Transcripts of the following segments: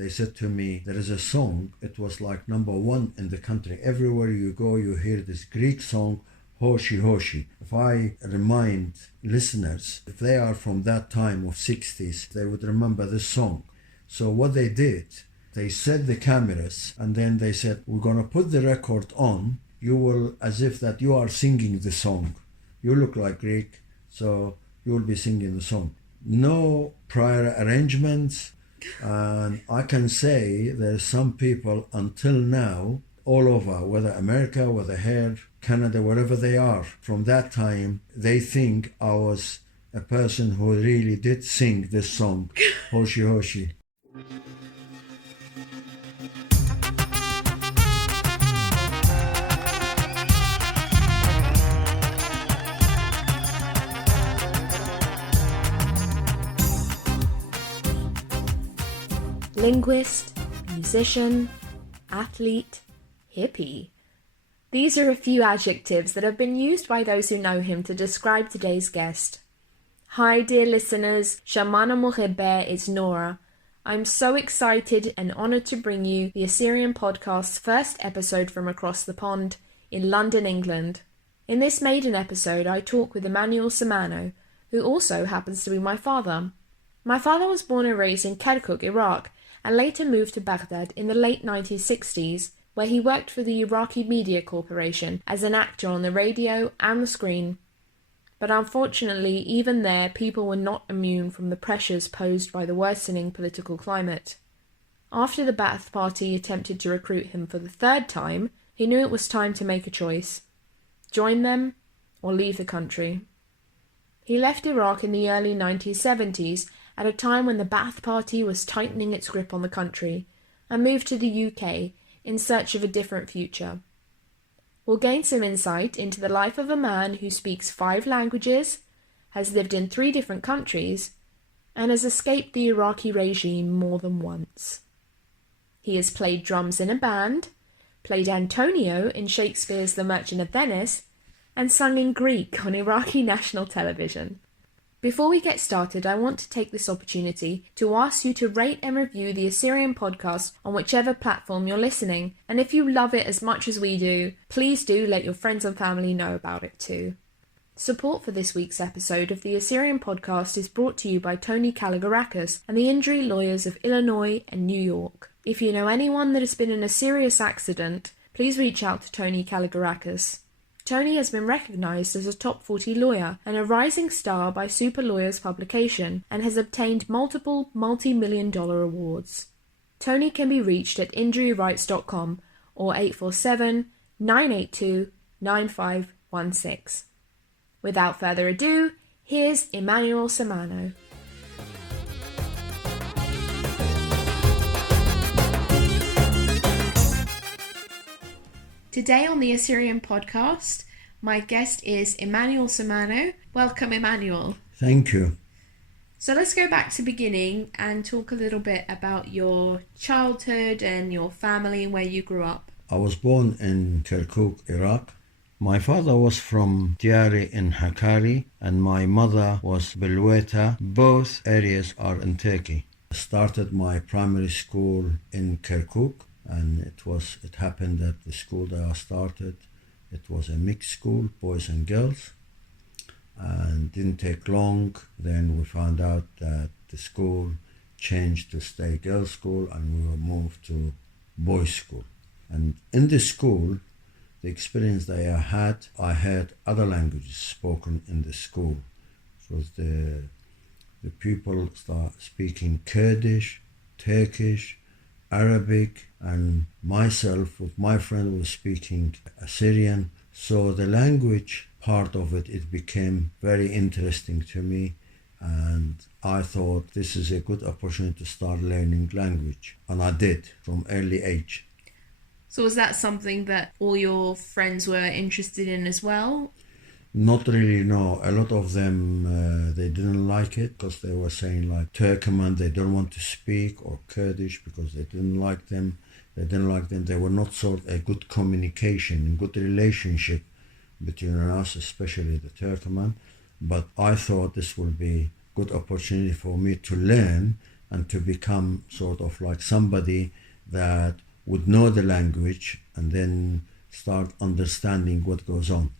They said to me, there is a song, it was like number one in the country. Everywhere you go, you hear this Greek song, Hoshi Hoshi. If I remind listeners, if they are from that time of 60s, they would remember this song. So what they did, they set the cameras and then they said, we're going to put the record on. You will, as if that you are singing the song. You look like Greek, so you will be singing the song. No prior arrangements. And I can say there's some people until now, all over, whether America, whether here, Canada, wherever they are, from that time, they think I was a person who really did sing this song, Hoshi Hoshi. Linguist, musician, athlete, hippie. These are a few adjectives that have been used by those who know him to describe today's guest. Hi dear listeners, Shamana Muhibbe is Nora. I'm so excited and honoured to bring you the Assyrian podcast's first episode from across the pond in London, England. In this maiden episode, I talk with Emmanuel Samano, who also happens to be my father. My father was born and raised in Kirkuk, Iraq, and later moved to Baghdad in the late 1960s, where he worked for the Iraqi Media Corporation as an actor on the radio and the screen. But unfortunately, even there, people were not immune from the pressures posed by the worsening political climate. After the Ba'ath Party attempted to recruit him for the third time, he knew it was time to make a choice: join them or leave the country. He left Iraq in the early 1970s at a time when the Ba'ath Party was tightening its grip on the country, and moved to the UK in search of a different future. We'll gain some insight into the life of a man who speaks 5 languages, has lived in 3 different countries, and has escaped the Iraqi regime more than once. He has played drums in a band, played Antonio in Shakespeare's The Merchant of Venice, and sung in Greek on Iraqi national television. Before we get started, I want to take this opportunity to ask you to rate and review the Assyrian podcast on whichever platform you're listening, and if you love it as much as we do, please do let your friends and family know about it too. Support for this week's episode of the Assyrian podcast is brought to you by Tony Kalogerakis and the injury lawyers of Illinois and New York. If you know anyone that has been in a serious accident, please reach out to Tony Kalogerakis. Tony has been recognised as a top 40 lawyer and a rising star by Super Lawyers publication and has obtained multiple multi-million-dollar awards. Tony can be reached at injuryrights.com or 847-982-9516. Without further ado, here's Emmanuel Samano. Today on the Assyrian podcast, my guest is Emmanuel Samano. Welcome, Emmanuel. Thank you. So let's go back to the beginning and talk a little bit about your childhood and your family and where you grew up. I was born in Kirkuk, Iraq. My father was from Diari in Hakkari and my mother was Bilweta. Both areas are in Turkey. I started my primary school in Kirkuk. And it happened that the school that I started, it was a mixed school, boys and girls. And didn't take long, then we found out that the school changed to stay girls' school and we were moved to boys' school. And in the school, the experience that I heard other languages spoken in the school. It was the people start speaking Kurdish, Turkish, Arabic, and myself with my friend was speaking Assyrian. So the language part of it became very interesting to me, and I thought this is a good opportunity to start learning language, and I did from early age. So was that something that all your friends were interested in as well? Not really, no. A lot of them, they didn't like it because they were saying like Turkmen, they don't want to speak, or Kurdish because they didn't like them. They were not sort of a good communication, good relationship between us, especially the Turkmen. But I thought this would be good opportunity for me to learn and to become sort of like somebody that would know the language and then start understanding what goes on.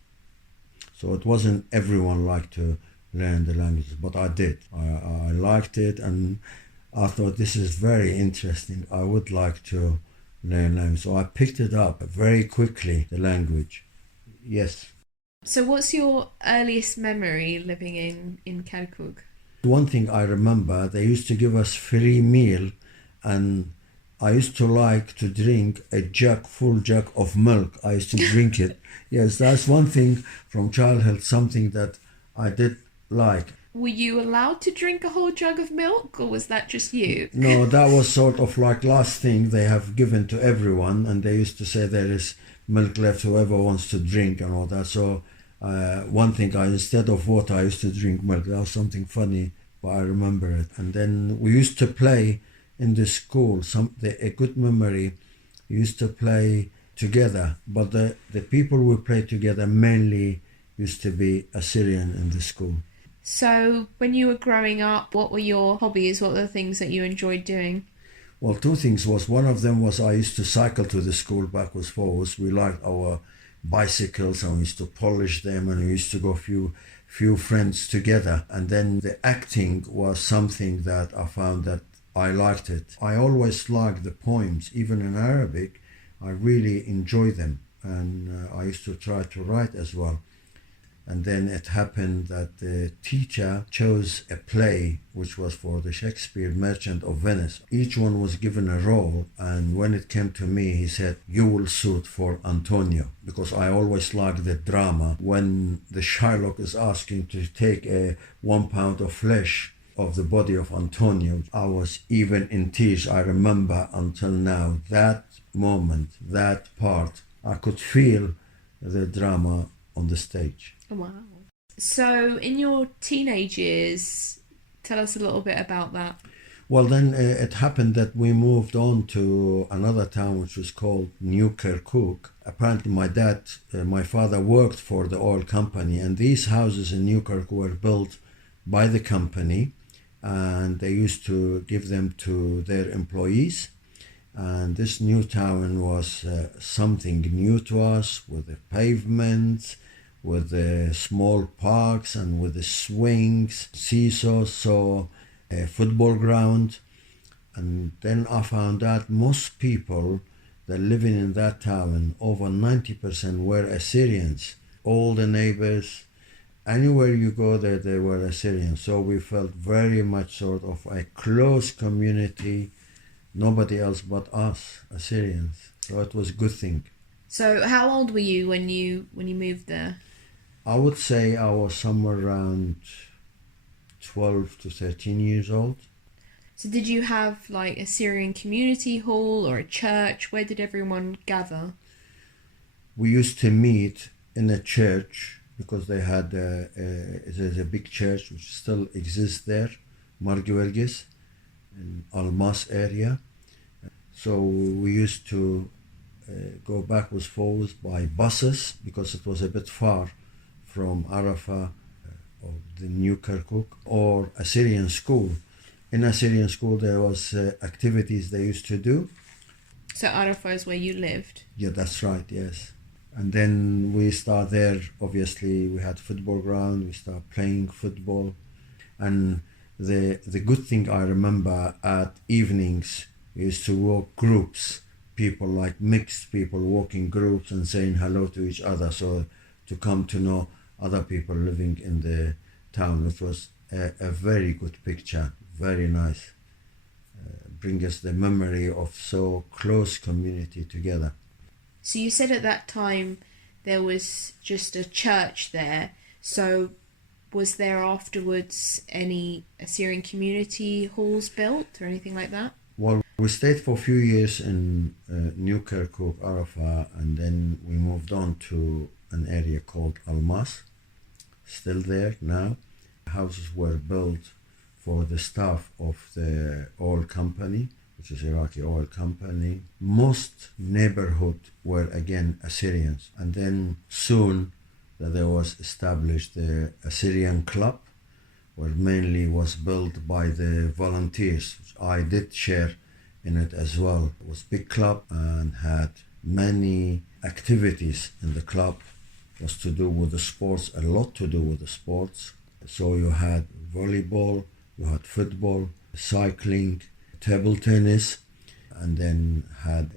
So it wasn't everyone liked to learn the languages, but I did. I liked it, and I thought this is very interesting. I would like to learn language. So I picked it up very quickly, the language. Yes. So what's your earliest memory living in Kirkuk? One thing I remember, they used to give us free meal, and I used to like to drink a full jug of milk. I used to drink it. Yes, that's one thing from childhood, something that I did like. Were you allowed to drink a whole jug of milk, or was that just you? No, that was sort of like last thing they have given to everyone, and they used to say there is milk left, whoever wants to drink and all that. So one thing, instead of water, I used to drink milk. That was something funny, but I remember it. And then we used to play in the school. A good memory, we used to play together, but the people we played together mainly used to be Assyrian in the school. So when you were growing up, what were your hobbies? What were the things that you enjoyed doing? Well, two things was, one of them was I used to cycle to the school backwards, forwards. We liked our bicycles and we used to polish them, and we used to go few friends together. And then the acting was something that I found that I liked it. I always liked the poems, even in Arabic. I really enjoy them, and I used to try to write as well. And then it happened that the teacher chose a play which was for the Shakespeare Merchant of Venice. Each one was given a role, and when it came to me, he said, "You will suit for Antonio," because I always liked the drama. When the Shylock is asking to take 1 pound of flesh of the body of Antonio, I was even in tears. I remember until now that moment, that part. I could feel the drama on the stage. Wow. So in your teenage years, tell us a little bit about that. Well, then it happened that we moved on to another town which was called New Kirkuk. Apparently my father worked for the oil company, and these houses in New Kirkuk were built by the company, and they used to give them to their employees. And this new town was something new to us, with the pavements, with the small parks, and with the swings, seesaws, so a football ground. And then I found out most people that living in that town, over 90% were Assyrians. All the neighbors, anywhere you go there, they were Assyrians. So we felt very much sort of a close community, nobody else but us, Assyrians. So it was a good thing. So how old were you when you moved there? I would say I was somewhere around 12 to 13 years old. So did you have like a Syrian community hall or a church? Where did everyone gather? We used to meet in a church, because they had there's a big church which still exists there, Margivergis, in Almas area. So we used to go backwards, forwards by buses, because it was a bit far from Arafah or the New Kirkuk, or Assyrian school. In Assyrian school there was activities they used to do. So Arafah is where you lived? Yeah, that's right, yes. And then we start there, obviously we had football ground, we start playing football. And the good thing I remember, at evenings we used to walk groups, people like mixed people walking groups and saying hello to each other, so to come to know other people living in the town. It was a very good picture, very nice. Bring us the memory of so close community together. So you said at that time there was just a church there. So was there afterwards any Assyrian community halls built or anything like that? Well, we stayed for a few years in New Kirkuk, Arafah, and then we moved on to an area called Almas, still there now. Houses were built for the staff of the oil company, which is Iraqi oil company. Most neighborhood were again Assyrians, and then soon there was established the Assyrian club, where mainly was built by the volunteers. I did share in it as well. It was a big club and had many activities in the club. It was to do with the sports, a lot to do with the sports. So you had volleyball, you had football, cycling, table tennis, and then had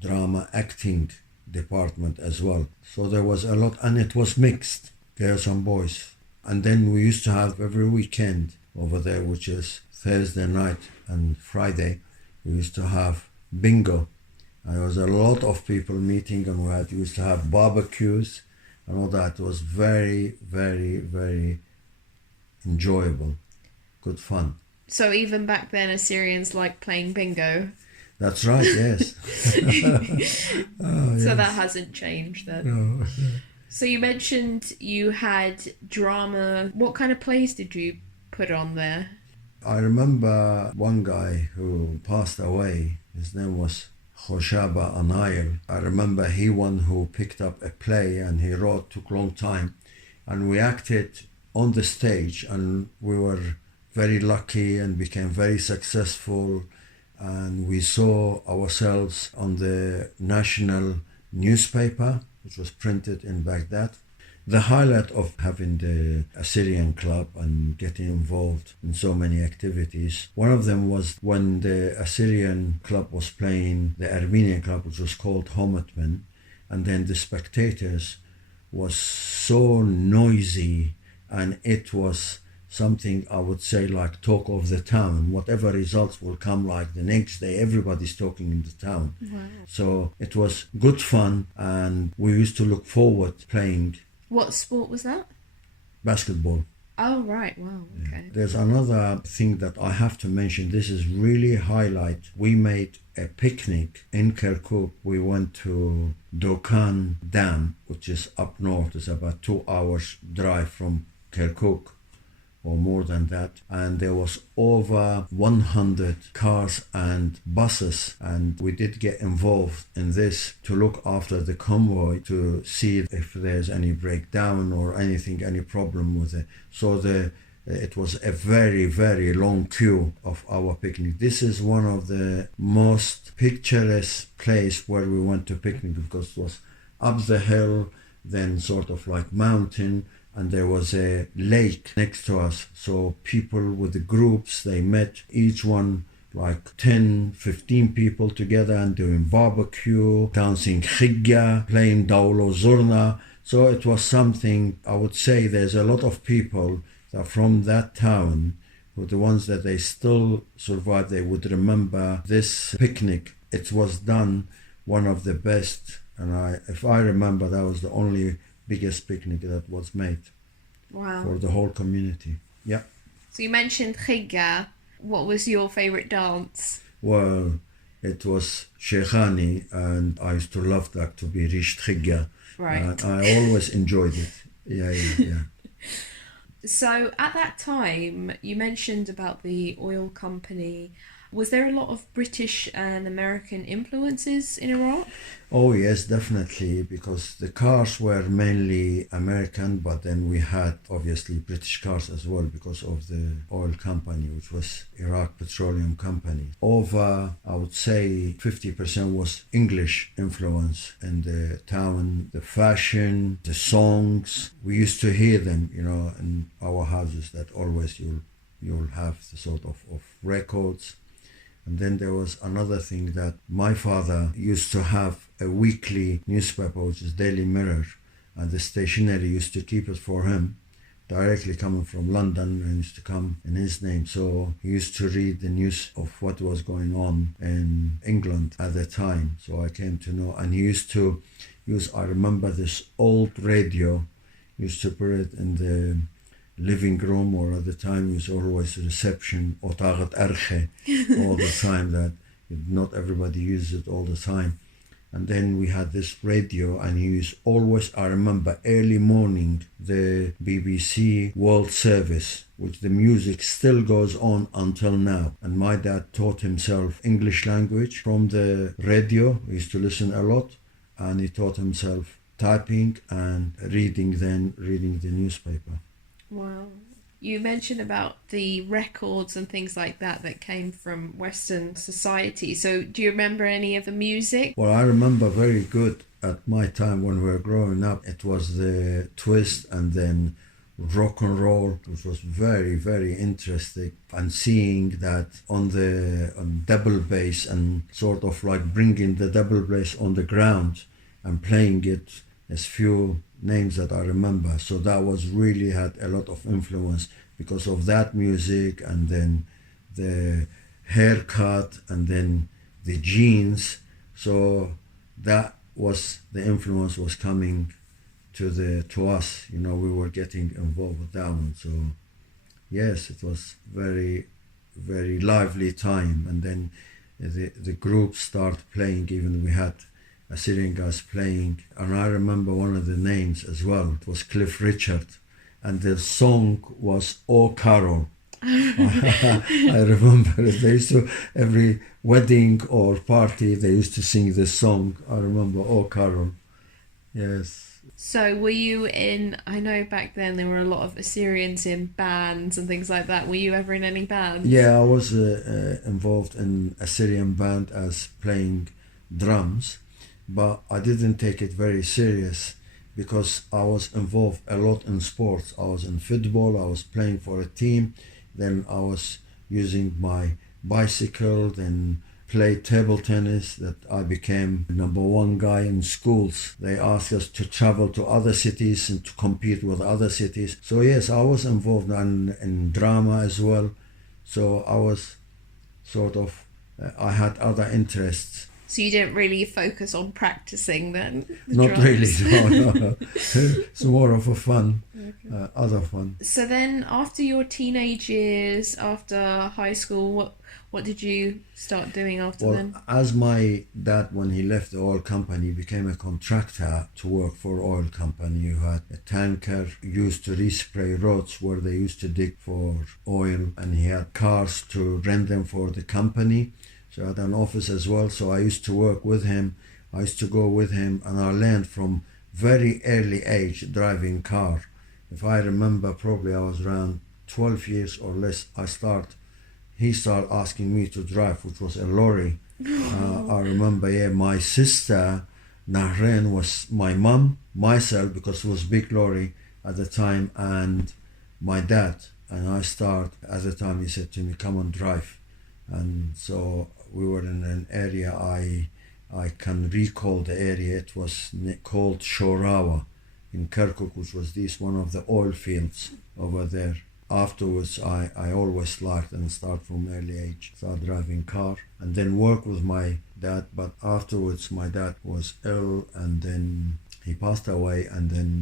drama acting department as well. So there was a lot, and it was mixed, girls and boys. And then we used to have every weekend over there, which is Thursday night and Friday, we used to have bingo. And there was a lot of people meeting, and we used to have barbecues and all that. It was very, very, very enjoyable, good fun. So even back then, Assyrians liked playing bingo. That's right, yes. So that hasn't changed then. No. So you mentioned you had drama. What kind of plays did you put on there? I remember one guy who passed away. His name was Khoshaba Anayel. I remember he one who picked up a play and he wrote, took a long time. And we acted on the stage, and we were very lucky and became very successful. And we saw ourselves on the national newspaper, which was printed in Baghdad. The highlight of having the Assyrian club and getting involved in so many activities, one of them was when the Assyrian club was playing the Armenian club, which was called Hometman, and then the spectators was so noisy, and it was something I would say like talk of the town. Whatever results will come, like the next day everybody's talking in the town. Wow. So it was good fun, and we used to look forward to playing. What sport was that? Basketball. Oh, right. Wow. Okay. There's another thing that I have to mention. This is really highlight. We made a picnic in Kirkuk. We went to Dokan Dam, which is up north. It's about 2 hours drive from Kirkuk, or more than that, and there was over 100 cars and buses, and we did get involved in this to look after the convoy to see if there's any breakdown or anything, any problem with it. So it was a very, very long queue of our picnic. This is one of the most picturesque place where we went to picnic, because it was up the hill, then sort of like mountain, and there was a lake next to us. So people with the groups, they met, each one like 10, 15 people together, and doing barbecue, dancing khigga, playing dawlo zurna. So it was something, I would say there's a lot of people that from that town, who the ones that they still survive, they would remember this picnic. It was done one of the best, and if I remember, that was the only biggest picnic that was made. Wow. For the whole community. Yeah. So you mentioned khigga. What was your favourite dance? Well, it was Sheikhani, and I used to love that, to be Risht khigga. Right. I always enjoyed it. Yeah. So at that time, you mentioned about the oil company. Was there a lot of British and American influences in Iraq? Oh yes, definitely, because the cars were mainly American, but then we had obviously British cars as well because of the oil company, which was Iraq Petroleum Company. Over, I would say 50% was English influence in the town, the fashion, the songs. We used to hear them, in our houses, that always you'll have the sort of records. And then there was another thing, that my father used to have a weekly newspaper, which is Daily Mirror, and the stationery used to keep it for him, directly coming from London, and used to come in his name. So he used to read the news of what was going on in England at the time. So I came to know, and he used to use, I remember this old radio, used to put it in the living room, or at the time it was always reception, otaqat arche, all the time, that not everybody uses it all the time. And then we had this radio, and he used always, I remember early morning, the BBC World Service, which the music still goes on until now. And my dad taught himself English language from the radio. He used to listen a lot, and he taught himself typing and reading the newspaper. Wow. You mentioned about the records and things like that that came from Western society. So do you remember any of the music? Well, I remember very good at my time when we were growing up. It was the twist and then rock and roll, which was very, very interesting. And seeing that on double bass and sort of like bringing the double bass on the ground and playing it, as few names that I remember. So that was really had a lot of influence because of that music, and then the haircut, and then the jeans. So that was the influence was coming to us. You know, we were getting involved with that one. So yes, it was very, very lively time. And then the group started playing. Even we had Assyrian guys playing, and I remember one of the names as well. It was Cliff Richard, and the song was "Oh Carol." I remember it. They used to, every wedding or party, they used to sing this song. I remember "Oh Carol." Yes. So were you in, I know back then there were a lot of Assyrians in bands and things like that. Were you ever in any bands? Yeah, I was involved in Assyrian band as playing drums, but I didn't take it very serious because I was involved a lot in sports. I was in football, I was playing for a team, then I was using my bicycle, then played table tennis, that I became number one guy in schools. They asked us to travel to other cities and to compete with other cities. So yes, I was involved in drama as well. So I was sort of, I had other interests. So you didn't really focus on practicing then? Not drums? really, no. It's more of a fun, other fun. So then after your teenage years, after high school, what did you start doing after then? As my dad, when he left the oil company, became a contractor to work for oil company. You had a tanker used to respray roads where they used to dig for oil, and he had cars to rent them for the company. So I had an office as well, so I used to work with him. I used to go with him, and I learned from very early age driving car. If I remember, probably I was around 12 years or less. He started asking me to drive, which was a lorry. I remember, my sister Nahren was my mom, myself, because it was big lorry at the time, and my dad. And I at the time, he said to me, "Come on, drive." And so we were in an area, I can recall the area. It was called Shorawa in Kirkuk, which was one of the oil fields over there. Afterwards, I always liked and start from early age, start driving car, and then work with my dad. But afterwards, my dad was ill, and then he passed away, and then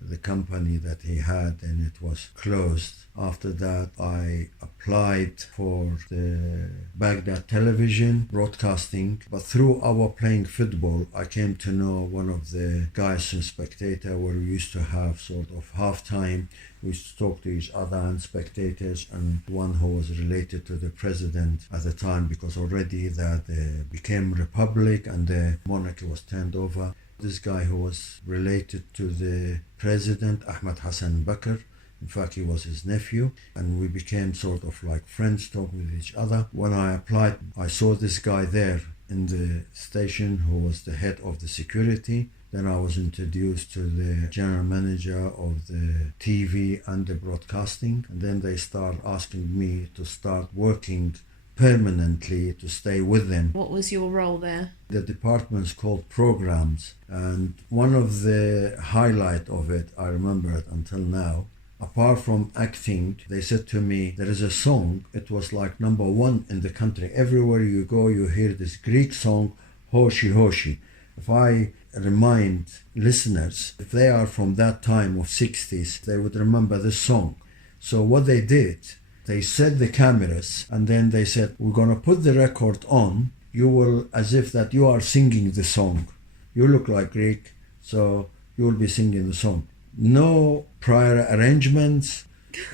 the company that he had, and it was closed. After that, I applied for the Baghdad television broadcasting, but through our playing football, I came to know one of the guys from Spectator, where we used to have sort of halftime. We used to talk to each other and spectators, and one who was related to the president at the time, because already that became republic and the monarchy was turned over. This guy who was related to the president, Ahmed Hassan Bakr, in fact, he was his nephew, and we became sort of like friends, talking with each other. When I applied, I saw this guy there in the station who was the head of the security. Then I was introduced to the general manager of the TV and the broadcasting, and then they start asking me to start working permanently to stay with them. What was your role there? The department's called programs, and one of the highlight of it, I remember it until now, apart from acting, they said to me, there is a song, it was like number one in the country. Everywhere you go, you hear this Greek song, Hoshi Hoshi. If I remind listeners, if they are from that time of 60s, they would remember this song. So what they did, they set the cameras, and then they said, we're going to put the record on. You will, as if that you are singing the song. You look like Greek, so you will be singing the song. No prior arrangements,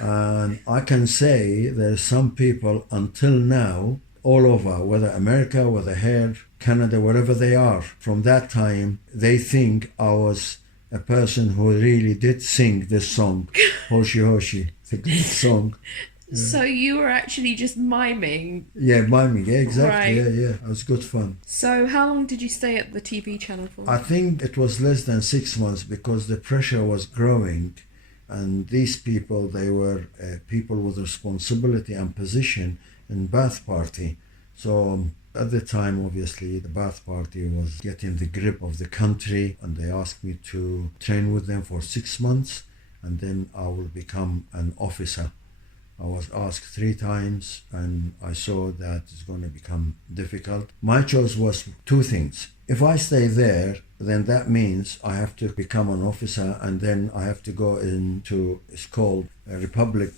and I can say there's some people until now all over, whether America, whether here, Canada, wherever they are, from that time, they think I was a person who really did sing this song, Hoshi Hoshi. The Greek song. So you were actually just miming. Yeah, miming. Yeah, exactly. Right. Yeah. It was good fun. So how long did you stay at the TV channel for? I think it was less than 6 months because the pressure was growing, and these people, they were people with responsibility and position in Ba'ath Party. So at the time, obviously, the Ba'ath Party was getting the grip of the country, and they asked me to train with them for 6 months, and then I will become an officer. I was asked 3 times, and I saw that it's going to become difficult. My choice was two things. If I stay there, then that means I have to become an officer, and then I have to go into, it's called a Republic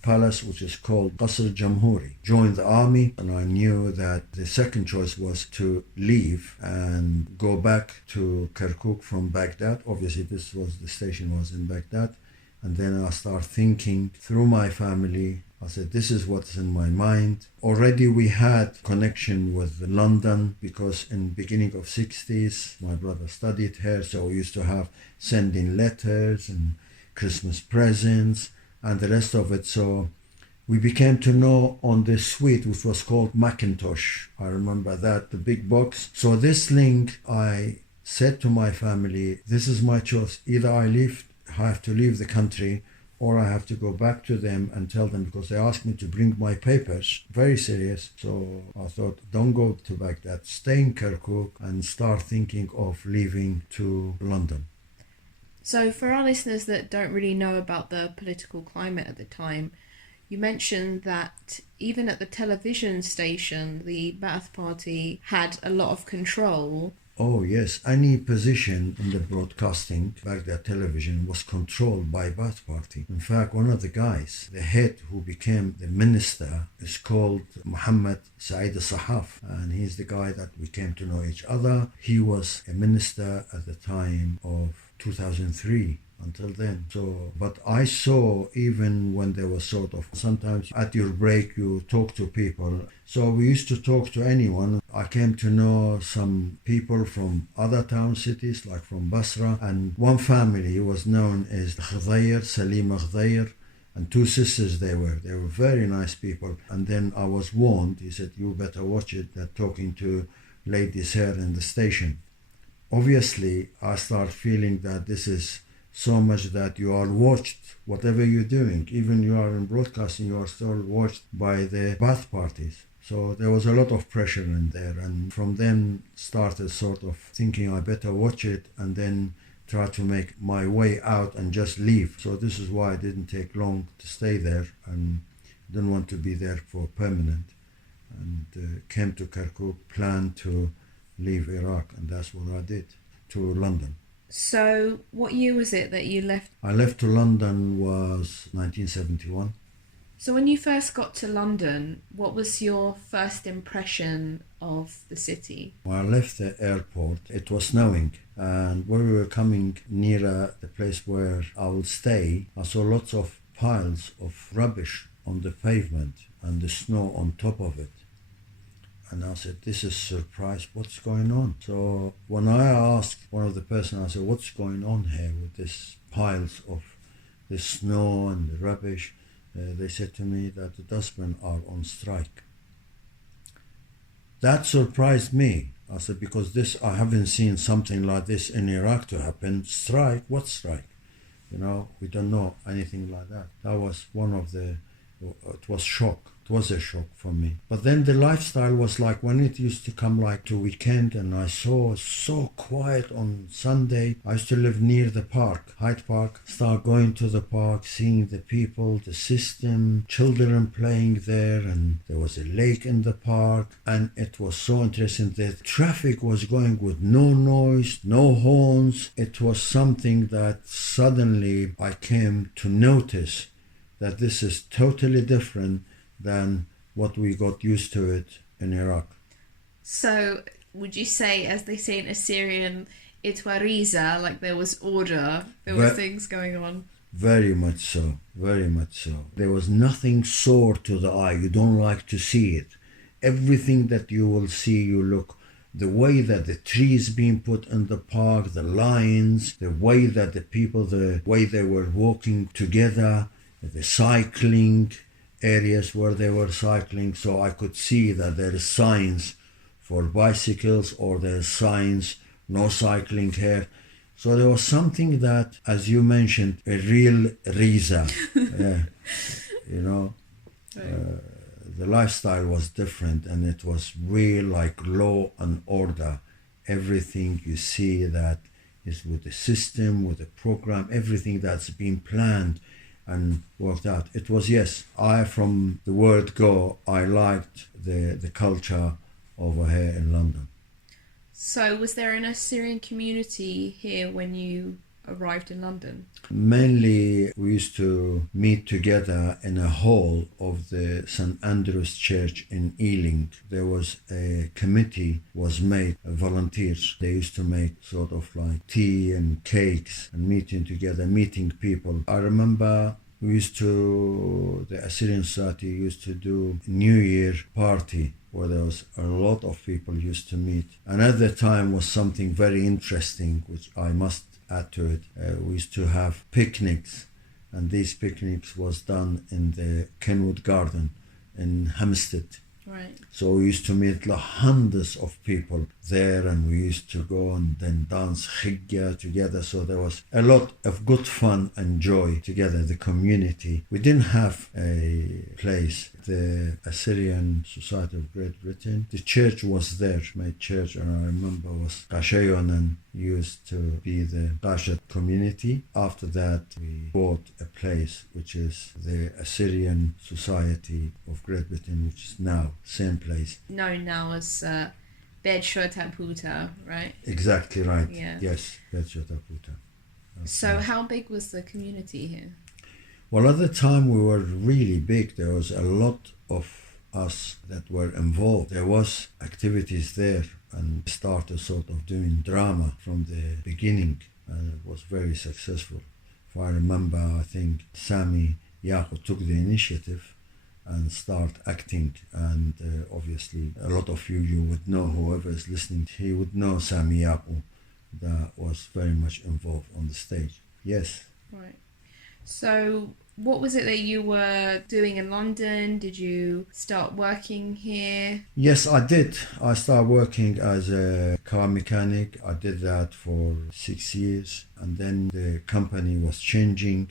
Palace, which is called Qasr Jamhuri. Join the army, and I knew that the second choice was to leave and go back to Kirkuk from Baghdad. Obviously, the station was in Baghdad. And then I start thinking through my family. I said, this is what's in my mind. Already we had connection with London because in the beginning of 60s, my brother studied here. So we used to have sending letters and Christmas presents and the rest of it. So we became to know on this suite, which was called Macintosh. I remember that, the big box. So this link, I said to my family, this is my choice. Either I have to leave the country, or I have to go back to them and tell them, because they asked me to bring my papers. Very serious. So I thought, don't go to Baghdad, stay in Kirkuk and start thinking of leaving to London. So for our listeners that don't really know about the political climate at the time, you mentioned that even at the television station, the Ba'ath Party had a lot of control. Oh yes, any position in the broadcasting, Baghdad television, was controlled by Ba'ath Party. In fact, one of the guys, the head who became the minister, is called Muhammad Saeed al-Sahaf, and he's the guy that we came to know each other. He was a minister at the time of 2003. Until then. So, but I saw, even when there was sort of, sometimes at your break you talk to people. So we used to talk to anyone. I came to know some people from other town cities, like from Basra, and one family was known as Khudayr, Salima Khudayr, and two sisters they were. They were very nice people. And then I was warned, he said, you better watch it, they're talking to ladies here in the station. Obviously, I start feeling that this is so much that you are watched, whatever you're doing. Even you are in broadcasting, you are still watched by the Ba'ath parties. So there was a lot of pressure in there. And from then started sort of thinking I better watch it and then try to make my way out and just leave. So this is why it didn't take long to stay there and didn't want to be there for permanent. And came to Kirkuk, planned to leave Iraq, and that's what I did, to London. So what year was it that you left? I left to London was 1971. So when you first got to London, what was your first impression of the city? When I left the airport, it was snowing, and when we were coming nearer the place where I would stay, I saw lots of piles of rubbish on the pavement and the snow on top of it. And I said, this is a surprise, what's going on? So when I asked one of the person, I said, what's going on here with these piles of the snow and the rubbish? They said to me that the dustmen are on strike. That surprised me. I said, because I haven't seen something like this in Iraq to happen. Strike? What strike? You know, we don't know anything like that. That was it was shock. It was a shock for me. But then the lifestyle was like when it used to come like to weekend, and I saw so quiet on Sunday. I used to live near the park, Hyde Park. Start going to the park, seeing the people, the system, children playing there, and there was a lake in the park, and it was so interesting. The traffic was going with no noise, no horns. It was something that suddenly I came to notice that this is totally different than what we got used to it in Iraq. So would you say, as they say in Assyrian, itwariza, like there was order, there were things going on? Very much so, very much so. There was nothing sore to the eye. You don't like to see it. Everything that you will see, you look, the way that the trees being put in the park, the lines, the way that the people, the way they were walking together, the cycling areas where they were cycling, so I could see that there is signs for bicycles or there's signs no cycling here. So there was something that, as you mentioned, a real Riza, you know, the lifestyle was different, and it was real like law and order. Everything you see that is with the system, with the program, everything that's been planned and worked out. It was, yes, from the word go, I liked the culture over here in London. So was there an Assyrian community here when you arrived in London? Mainly we used to meet together in a hall of the St. Andrew's Church in Ealing. There was a committee was made, volunteers. They used to make sort of like tea and cakes and meeting together, meeting people. I remember the Assyrian Society used to do New Year party where there was a lot of people used to meet. And at the time was something very interesting, which I must add to it. We used to have picnics, and these picnics was done in the Kenwood Garden in Hampstead. Right. So we used to meet hundreds of people there, and we used to go and then dance khigya together. So there was a lot of good fun and joy together, the community. We didn't have a place. The Assyrian Society of Great Britain, the church was there, made church, and I remember was Qashayonan used to be the Qashat community. After that, we bought a place which is the Assyrian Society of Great Britain, which is now same place. Known now as Bedshot Taputa, right? Exactly right. Yeah. Yes, Bedshot Taputa. So how big was the community here? Well, at the time we were really big. There was a lot of us that were involved. There was activities there, and started sort of doing drama from the beginning, and it was very successful. If I remember, I think Sami Yaqub took the initiative and start acting, and obviously a lot of you would know, whoever is listening, he would know Sami Yaqub, that was very much involved on the stage. Yes. Right. So what was it that you were doing in London? Did you start working here? Yes, I did. I started working as a car mechanic. I did that for 6 years, and then the company was changing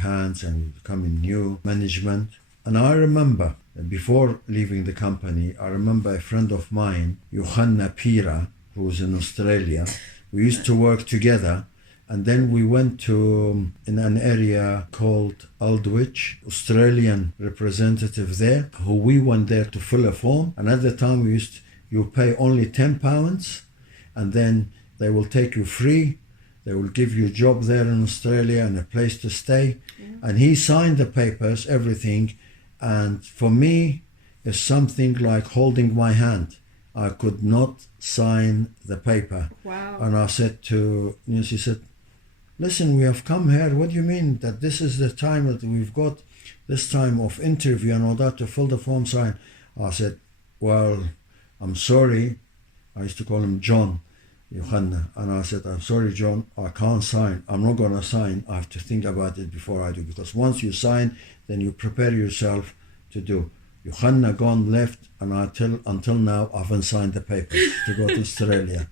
hands and becoming new management. And I remember, before leaving the company, I remember a friend of mine, Yohanna Pira, who was in Australia. We used to work together, and then we went to in an area called Aldwych, Australian representative there, who we went there to fill a form. And at the time you pay only £10, and then they will take you free. They will give you a job there in Australia and a place to stay. Yeah. And he signed the papers, everything. And for me, it's something like holding my hand. I could not sign the paper. Wow. And I said to Nils, he said, listen, we have come here. What do you mean that this is the time that we've got this time of interview and all that to fill the form, sign? I said, well, I'm sorry. I used to call him John, Yohanna. And I said, I'm sorry, John, I can't sign. I'm not going to sign. I have to think about it before I do. Because once you sign, then you prepare yourself to do. Yohanna gone, left, and until now I haven't signed the papers to go to Australia.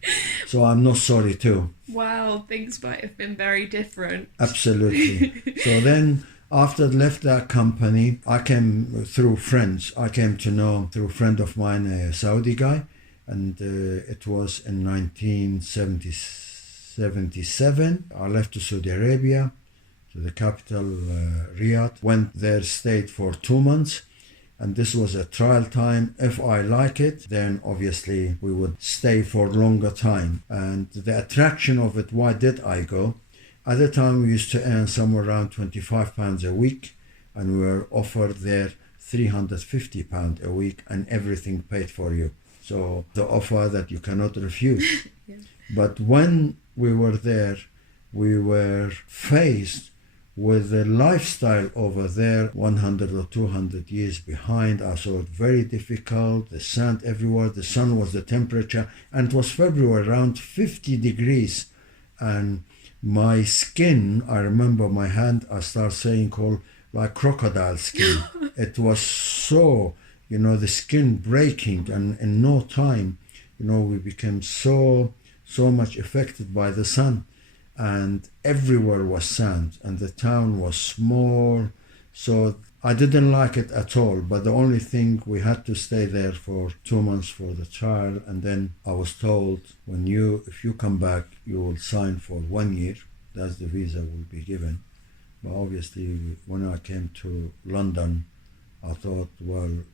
So I'm not sorry too. Wow, things might have been very different. Absolutely. So then after I left that company, I came through friends. I came to know through a friend of mine, a Saudi guy, and it was in 1977. I left to Saudi Arabia, to the capital, Riyadh. Went there, stayed for 2 months. And this was a trial time. If I like it, then obviously we would stay for a longer time. And the attraction of it, why did I go? At the time we used to earn somewhere around £25 a week, and we were offered there £350 a week and everything paid for you. So the offer that you cannot refuse. Yeah. But when we were there, we were faced with the lifestyle over there 100 or 200 years behind. I saw it very difficult, the sand everywhere, the sun was the temperature, and it was February, around 50 degrees. And my skin, I remember my hand, I start saying called like crocodile skin. It was so, the skin breaking, and in no time, we became so much affected by the sun, and everywhere was sand, and the town was small. So I didn't like it at all, but the only thing, we had to stay there for 2 months for the trial, and then I was told, if you come back, you will sign for 1 year. That's the visa will be given. But obviously, when I came to London, I thought, the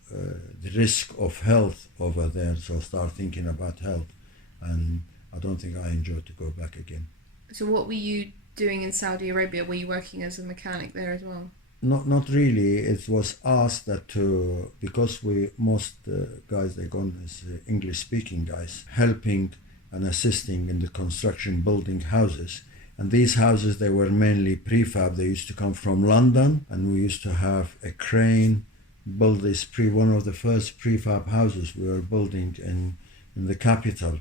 risk of health over there, so I started thinking about health, and I don't think I enjoyed to go back again. So what were you doing in Saudi Arabia? Were you working as a mechanic there as well? Not really. It was asked that because most guys, they gone as English speaking guys, helping and assisting in the construction, building houses. And these houses, they were mainly prefab. They used to come from London, and we used to have a crane build one of the first prefab houses we were building in the capital.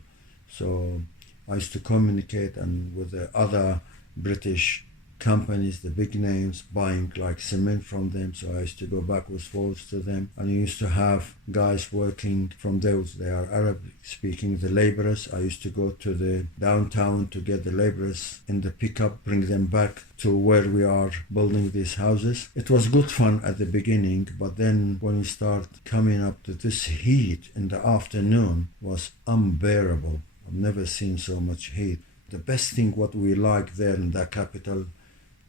So I used to communicate and with the other British companies, the big names, buying like cement from them. So I used to go backwards, forwards to them, and I used to have guys working from those. They are Arabic speaking, the laborers. I used to go to the downtown to get the laborers in the pickup, bring them back to where we are building these houses. It was good fun at the beginning, but then when we start coming up to this heat in the afternoon was unbearable. I've never seen so much heat. The best thing what we like there in the capital,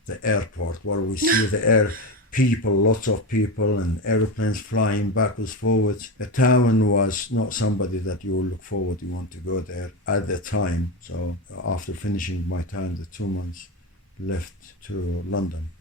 the airport, where we see the people, lots of people and airplanes flying backwards, forwards. The town was not somebody that you will look forward, you want to go there at the time. So after finishing my time, the 2 months, left to London.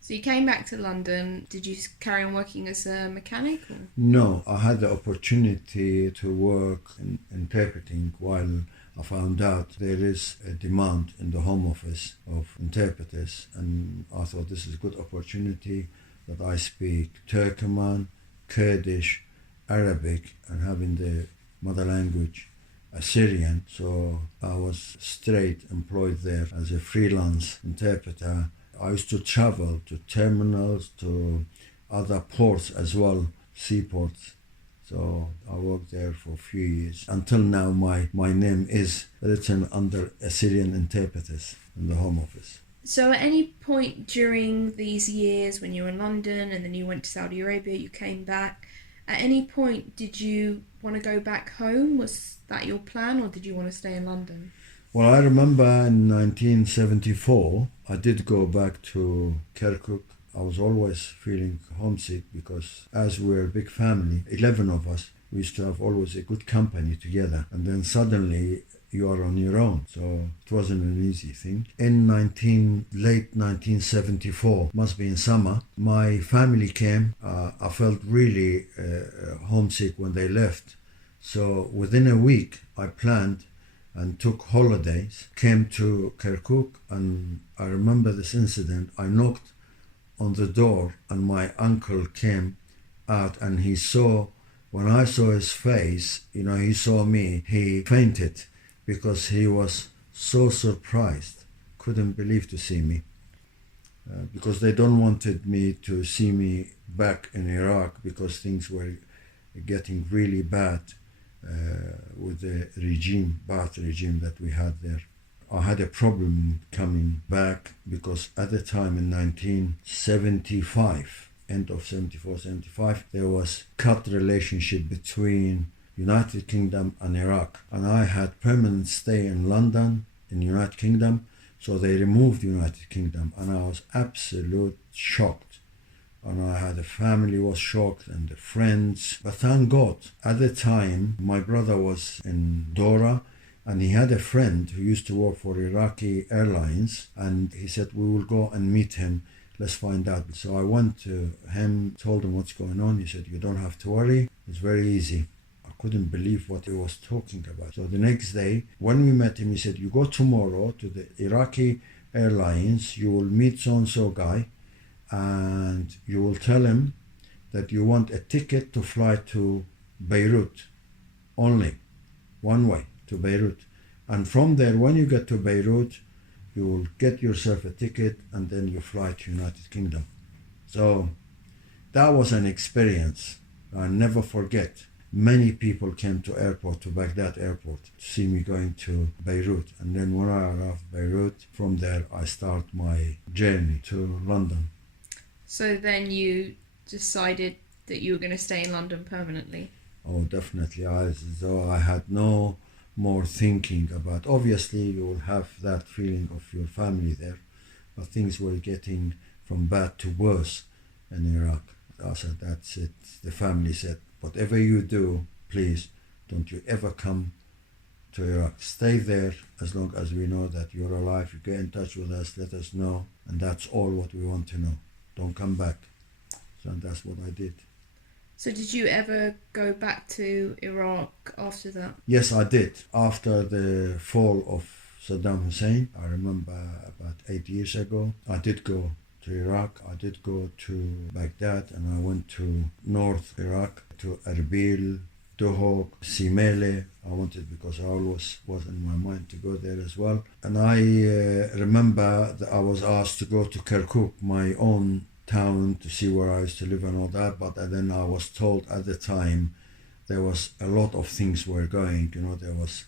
So you came back to London. Did you carry on working as a mechanic? Or? No, I had the opportunity to work in interpreting while I found out there is a demand in the Home Office of interpreters, and I thought this is a good opportunity that I speak Turkmen, Kurdish, Arabic, and having the mother language Assyrian. So I was straight employed there as a freelance interpreter. I used to travel to terminals, to other ports as well, seaports. So I worked there for a few years. Until now, my name is written under Assyrian interpreters in the Home Office. So at any point during these years when you were in London and then you went to Saudi Arabia, you came back, at any point did you want to go back home? Was that your plan, or did you want to stay in London? Well, I remember in 1974, I did go back to Kirkuk. I was always feeling homesick because as we're a big family, 11 of us, we used to have always a good company together. And then suddenly you are on your own. So it wasn't an easy thing. In late 1974, must be in summer, my family came. I felt really homesick when they left. So within a week, I planned and took holidays, came to Kirkuk, and I remember this incident. I knocked on the door and my uncle came out, and when I saw his face, he saw me, he fainted because he was so surprised, couldn't believe to see me, because they don't wanted me to see me back in Iraq because things were getting really bad with the Ba'ath regime that we had there. I had a problem coming back because at the time in 1975, end of 74, 75, there was cut relationship between United Kingdom and Iraq. And I had permanent stay in London, in United Kingdom, so they removed United Kingdom, and I was absolute shocked. And I had a family was shocked and the friends. But thank God, at the time, my brother was in Dora, and he had a friend who used to work for Iraqi Airlines, and he said, we will go and meet him, let's find out. So I went to him, told him what's going on. He said, you don't have to worry, it's very easy. I couldn't believe what he was talking about. So the next day, when we met him, he said, you go tomorrow to the Iraqi Airlines, you will meet so-and-so guy, and you will tell him that you want a ticket to fly to Beirut, only, one way to Beirut. And from there, when you get to Beirut, you will get yourself a ticket and then you fly to United Kingdom. So that was an experience I never forget. Many people came to Baghdad airport, to see me going to Beirut. And then when I arrived Beirut, from there I start my journey to London. So then you decided that you were going to stay in London permanently? Oh, definitely. I had no more thinking about. Obviously, you will have that feeling of your family there, but things were getting from bad to worse in Iraq. I said, that's it. The family said, whatever you do, please don't you ever come to Iraq. Stay there as long as we know that you're alive. You get in touch with us, let us know, and that's all what we want to know. Don't come back. So that's what I did. So did you ever go back to Iraq after that? Yes, I did. After the fall of Saddam Hussein, I remember about 8 years ago, I did go to Iraq. I did go to Baghdad, and I went to North Iraq, to Erbil, Duhok, Simele. I wanted, because I always was in my mind to go there as well. And I remember that I was asked to go to Kirkuk, my own town, to see where I used to live and all that. But then I was told at the time there was a lot of things were going. There was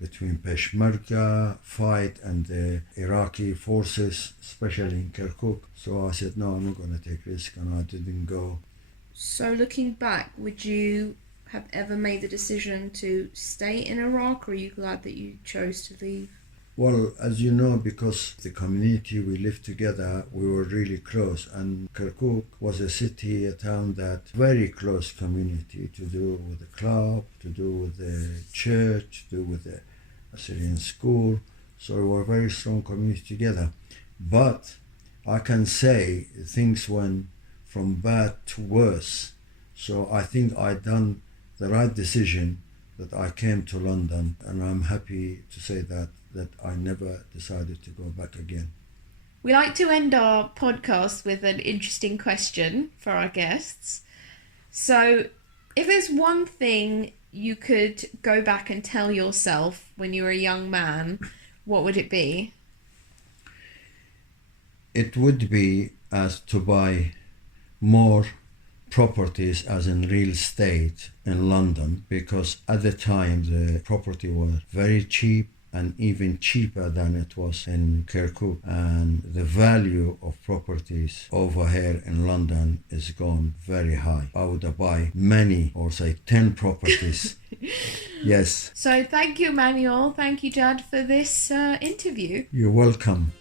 between Peshmerga fight and the Iraqi forces, especially in Kirkuk. So I said, no, I'm not going to take risk, and I didn't go. So looking back, would you have ever made the decision to stay in Iraq, or are you glad that you chose to leave? Well, as you know, because the community we lived together, we were really close, and Kirkuk was a city, a town that very close community, to do with the club, to do with the church, to do with the Assyrian school. So we were a very strong community together. But I can say things went from bad to worse. So I think I done the right decision that I came to London, and I'm happy to say that I never decided to go back again. We like to end our podcast with an interesting question for our guests. So if there's one thing you could go back and tell yourself when you were a young man, what would it be? It would be as to buy more properties, as in real estate in London, because at the time the property was very cheap, and even cheaper than it was in Kirkuk. And the value of properties over here in London is gone very high. I would buy many, or say 10 properties. Yes. So thank you, Emmanuel. Thank you, Jad, for this interview. You're welcome.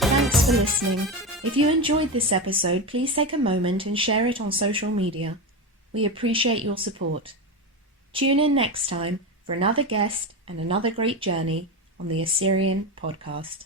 Thanks for listening. If you enjoyed this episode, please take a moment and share it on social media. We appreciate your support. Tune in next time for another guest and another great journey on the Assyrian podcast.